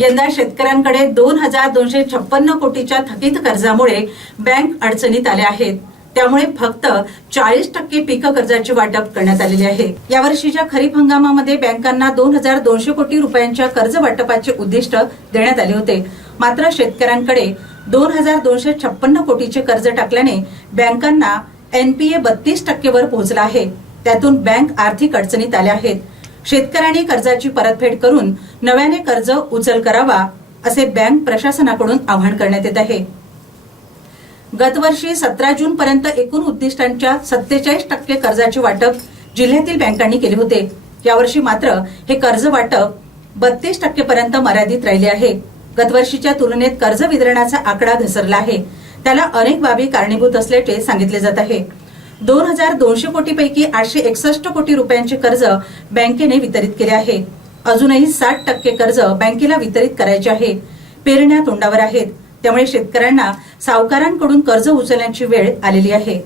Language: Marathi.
यंदा शेतकऱ्यांकडे दोन हजार दोनशे छप्पन्न कोटीच्या थकीत कर्जामुळे बँक अडचणीत आल्या आहेत. त्यामुळे फक्त चाळीस टक्के पीक कर्जाची वाटप करण्यात आलेली आहे. यावर्षीच्या खरीप हंगामामध्ये बँकांना दोन हजार दोनशे कोटी रुपयांच्या कर्ज वाटपाचे उद्दिष्ट देण्यात आले होते. मात्र शेतकऱ्यांकडे दोन हजार दोनशे छप्पन्न कोटीचे कर्ज टाकल्याने बँकांना एनपीए बत्तीस टक्केवर पोहोचला आहे. त्यातून बँक आर्थिक अडचणीत आल्या आहेत. शेतकऱ्यांनी कर्जाची परतफेड करून नव्याने कर्ज उचल करावा असे बँक प्रशासनाकडून आवाहन करण्यात येत आहे. गतवर्षी सतरा जून पर्यंत एकूण उद्दिष्टांच्या सत्तेचाळीस टक्के कर्जाचे वाटप जिल्ह्यातील बँकांनी केले होते. यावर्षी मात्र हे कर्ज वाटप बत्तीस टक्केपर्यंत मर्यादित राहिले आहे. गतवर्षीच्या तुलनेत कर्ज वितरणाचा आकडा घसरला आहे. त्याला अनेक बाबी कारणीभूत असल्याचे सांगितले जात आहे. दोन हजार दोनशे कोटीपैकी आठशे एकसष्ट कोटी रुपयांचे कर्ज बँकेने वितरित केले आहे. अजूनही साठ टक्के कर्ज बँकेला वितरित करायचे आहे. पेरण्या तोंडावर आहेत. त्यामुळे शेतकऱ्यांना सावकारांकडून कर्ज उचलण्याची वेळ आलेली आहे.